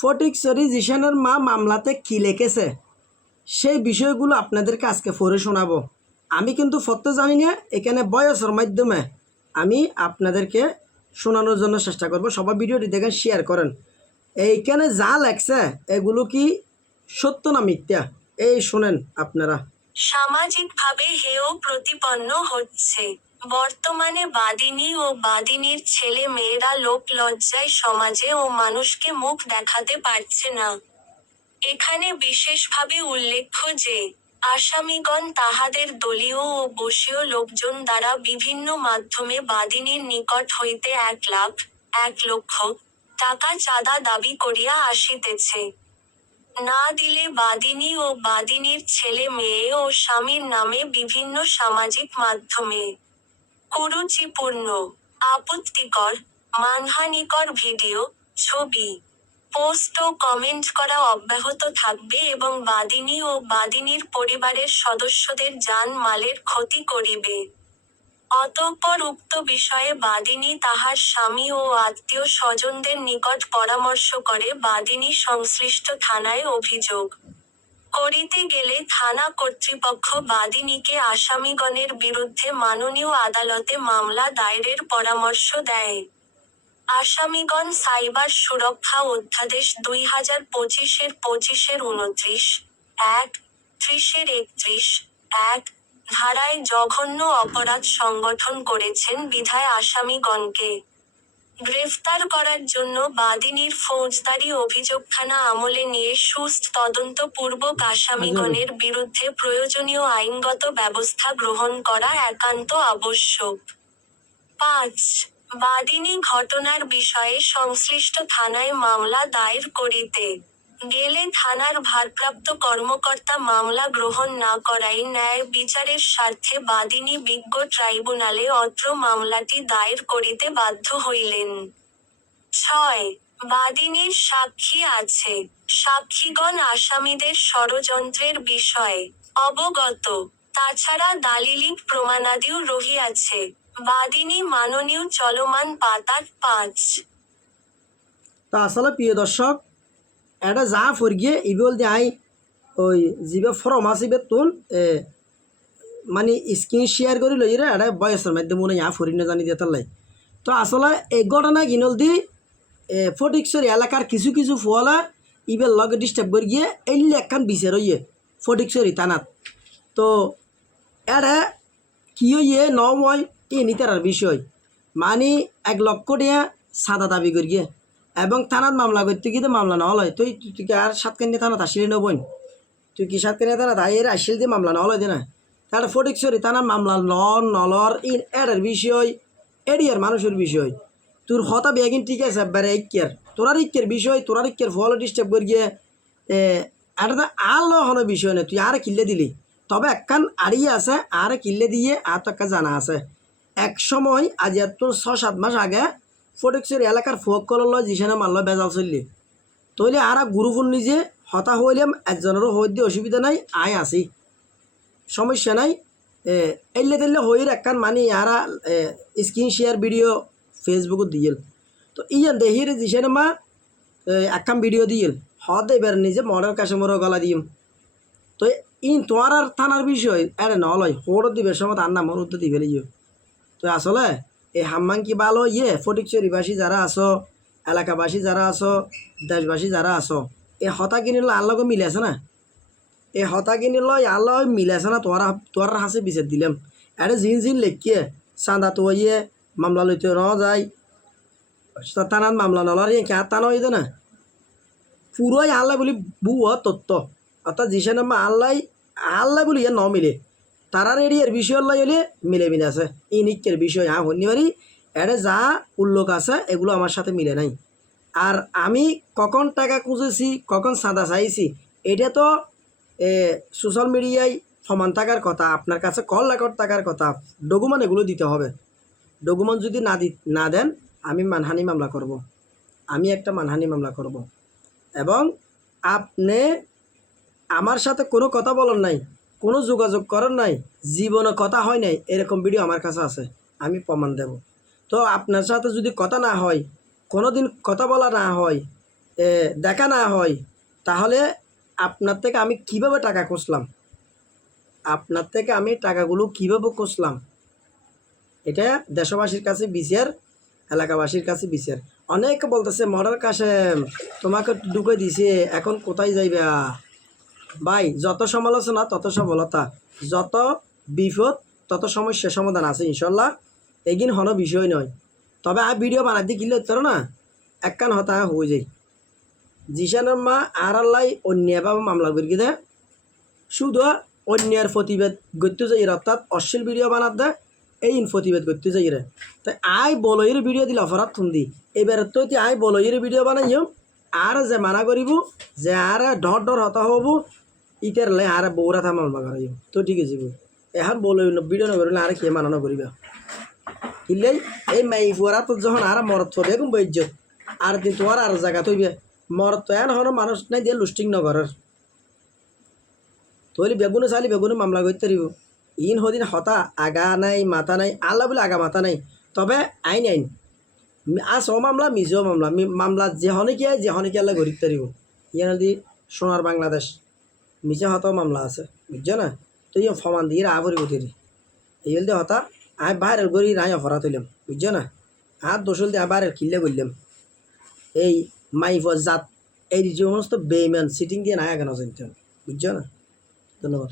ফটিকছড়ি জিশানের মা মামলাতে কী লিখেছে সেই বিষয়গুলো আপনাদেরকে আজকে পড়ে শোনাবো। আমি কিন্তু পড়তে জানি না, এখানে ভয়েসের মাধ্যমে আমি আপনাদেরকে শোনানোর জন্য চেষ্টা করব। সবাই ভিডিওটি দেখেন, শেয়ার করেন। এইখানে যা লেখছে এগুলো কি সত্য না মিথ্যা, এই শোনেন আপনারা। সামাজিকভাবে হেয় প্রতিপন্ন হচ্ছে। বর্তমানে বাদিনী ও বাদিনীর ছেলে মেয়েরা লোক লজ্জায় সমাজে ও মানুষকে মুখ দেখাতে পারছে না। এখানে বিশেষভাবে উল্লেখ্য যে, আসামিগণ তাহাদের দলীয় ও বশীয় লোকজন দ্বারা বিভিন্ন মাধ্যমে বাদিনীর নিকট হইতে 1,00,000 টাকা চাঁদা দাবি করিয়া আসিতেছে। না দিলে বাদিনী ও বাদিনীর ছেলে মেয়ে ও স্বামীর নামে বিভিন্ন সামাজিক মাধ্যমে কুরুচিপূর্ণ, আপত্তিকর, মানহানিকর ভিডিও, ছবি, পোস্ট ও কমেন্ট করা অব্যাহত থাকবে এবং বাদিনী ও বাদিনীর পরিবারের সদস্যদের জান মালের ক্ষতি করিবে। অতঃপর উক্ত বিষয়ে বাদিনী তাহার স্বামী ও আত্মীয় স্বজনদের নিকট পরামর্শ করে বাদিনী সংশ্লিষ্ট থানায় অভিযোগ করিতে গেলে থানা কর্তৃপক্ষ বাদিনীকে আসামিগণের বিরুদ্ধে মাননীয় আদালতে মামলা দায়েরের পরামর্শ দেয়। আসামিগণ সাইবার সুরক্ষা অধ্যাদেশ 2025-এর 25-এর 29, 30-এর 31, ধারায় জঘন্য অপরাধ সংগঠন করেছেন বিধায় আসামিগণকে গ্রেফতার করার জন্য বাদিনীর ফৌজদারি অভিযোগখানা আমলে নিয়ে সুস্থ তদন্তপূর্বক আসামিগণের বিরুদ্ধে প্রয়োজনীয় আইনগত ব্যবস্থা গ্রহণ করা একান্ত আবশ্যক। 5. বাদিনী ঘটনার বিষয়ে সংশ্লিষ্ট থানায় মামলা দায়ের করিতে গেলে থানার ভারপ্রাপ্ত কর্মকর্তা মামলা গ্রহণ না করায় ন্যায় বিচারের স্বার্থে বাদিনী বিজ্ঞ ট্রাইব্যুনালে অত্র মামলাটি দায়ের করিতে বাধ্য হইলেন। 6. বাদিনীর সাক্ষী আছে। সাক্ষীগণ আসামিদের ষড়যন্ত্রের বিষয়ে অবগত। তাছাড়া দালিলিক প্রমাণাদিও রহিয়াছে। বাদিনী মাননীয় চলমান পাতার 5। তো আসলে প্রিয় দর্শক, এটা যা ফরগিয়ে ইবল দিয়ে আই ওই জিবে ফরম আসিবে তুন মানে স্ক্রিন শেয়ার করে লই রে, এটা বয়সের মাধ্যমে মনে ইয়া ফরি না জানি দিয়ে তার লাই। তো আসলে এই ঘটনা গিনল দি ফটিকছড়ি এলাকার কিছু কিছু ফুয়ালা ইবের লগে ডিস্টার্ব করে গিয়ে এই একখান বিচার হইয়ে ফটিকছড়ি থানাত। তো এটা কী হইয়ে নয় এই নিতার বিষয় মানে 1,00,000 টাকা সাদা দাবি করি গিয়ে এবং থানাত মামলা করতে গিয়ে মামলা না হলয়। তুই তুই কি আর সাতকান্দি থানাত আসিলি নবইন? তুই কি সাতকান্দি থানাত আইয়ের আসিল দিয়ে মামলা না হলয় দে না? তাহলে ফটিকছড়ি থানার মামলা নলর এটার বিষয় এরিয়ার মানুষের বিষয়। তোর হতা বেগিন ঠিক আছে একবারে ইকের তোরার ইকের বিষয়, তোরার ইকের ফল ডিস্টার্ব করি গিয়ে এটা তো আলো হলো বিষয় না। তুই আর কিনলে দিলি, তবে একখান আড়িয়ে আছে আর কিনলে দিয়ে আর তো একটা জানা আছে। এক সময় আজ তোর 6-7 মাস আগে ফটিকছড়ি এলাকার ফোক কলল যেখানে মারল বেজাল চললি তৈলে আর গুরুপুর নিজে হতা হইলাম একজনেরও হই দিয়ে অসুবিধা নাই, আয় আসি সমস্যা নাই। এলে তেলে হইর একখান মানে আর স্ক্রিন শেয়ার ভিডিও ফেসবুকত দিয়েল। তো ইয়ে দেহির যেখানে মা একখান ভিডিও দিয়েল হদ এবার নিজে মডের কাছে মোড় গলা দিম। তো তোমার আর থানার বিষয় আরে নলয় হোড় দিবে সময় আর নাম উত্তর দিবে লিও। তো আসলে এই হাম্মাং কি ভালো ফটিকছড়িবাসী যারা আছো, এলাকাবাসী যারা আছো, দেশবাসী যারা আছো, এই হতা কিনিল আল্লাহকে মিলে আছে না? এই হতা কিনিল আল্লাহ মিলে আছে না? তোর হাসে বিচার দিলাম এটা জিন লেখিয়ে চাঁদা তো মামলা লইতে ন যায় থানার মামলা নলার কে আর টানা হইতো না পুরোই আল্লাহ বলি বুয়া তত্ত্ব অর্থাৎ যিশে নাম্বার আল্লাহ বলি ন মিলে তারার এরিয়ার বিষয় আল্লাহ হলে মিলে মিলে আছে। এই নিকের বিষয় হন্যবারই এটা যা উল্লেখ আছে এগুলো আমার সাথে মিলে নাই। আর আমি কখন টাকা খুঁজেছি, কখন চাঁদা চাইছি, এটা তো সোশ্যাল মিডিয়ায় সমান থাকার কথা, আপনার কাছে কল রেকর্ড থাকার কথা। ডকুমেন্ট এগুলো দিতে হবে। ডকুমেন্ট যদি না দেন আমি মানহানি মামলা করব। আমি একটা মানহানি মামলা করব এবং আপনি আমার সাথে কোনো কথা বলার নাই, কোনো যোগাযোগ করার নাই, জীবনে কথা হয় নাই এরকম ভিডিও আমার কাছে আছে, আমি প্রমাণ দেব। তো আপনার সাথে যদি কথা না হয়, কোনো দিন কথা বলা না হয়, দেখা না হয়, তাহলে আপনার থেকে আমি কিভাবে টাকা খুঁজলাম, আপনার থেকে আমি টাকাগুলো কিভাবে খুঁজলাম, এটা দেশবাসীর কাছে বিচার, এলাকাবাসীর কাছে বিচার। অনেক বলতেছে মরার কাশেম তোমাকে ঢুকে দিছে, এখন কোথায় যাইবা? ভাই, যত সমালোচনা তত সফলতা, যত বিপদ তত সমস্যার সমাধান আছে ইনশাল্লাহ। এগিন হনো বিষয় নয়। তবে আর ভিডিও বানাতে গিলে তোর না একখান হতা হয়ে যায়। জিশানের মা আর আল্লাহ অন্যায়ভাবে মামলা করি দে, শুধু অন্যায়ের প্রতিবাদ করতে যাই, অর্থাৎ অশ্লীল ভিডিও বানাত দে, এই প্রতিবাদ করতে যাই রে। তাই আই বলয়ের ভিডিও দিলে অপরাধ তুন্দি, এবার তো আই বলয়ের ভিডিও বানাইও, আর যে মানা করিব, যে আর ডর ডর হতা হব, ইটার লাই আর বৌরা থা মামলা করাইব, তো ঠিক আছে বই এখন বলই ভিডিও নকরিলে আর কে মানানো করিবা। কিনলে এই মাই ফুয়ারা তো যখন আর মরত থবে এখন বৈজ্য, আর দিন তোমার আর জায়গা থইবে মরত তো এখন হনো মানুষ নাই দিয়ে লুস্টিং নগরের, তৈলি বেগুনে চালি বেগুনে মামলা করতে পারিব। ইন হদিন হতা আগা নাই মাথা নাই, আল্লাহ বলে আগা মাথা নাই, তবে আইন আইন আস মামলা মিজও মামলা মামলা যে হনে কি যে হনে কি আল্লাহ গরিব তারিব। ইয়ান যদি সোনার বাংলাদেশ মিজে হতাও মামলা আছে, বুঝছো না? তো ইয়ে ফমান দিয়ে আবরি গতিরি এই হল দিয়ে হতা আয় বাইরের গড়ি নাই অপরাধ হইলাম, বুঝছো না? আর দোষল দিয়ে বাইরের কিল্লে করলাম। এই মাইফ জাত এই যে সমস্ত বেইমান সিটিং দিয়ে নাই আগানো চিনতাম, বুঝছো না? ধন্যবাদ।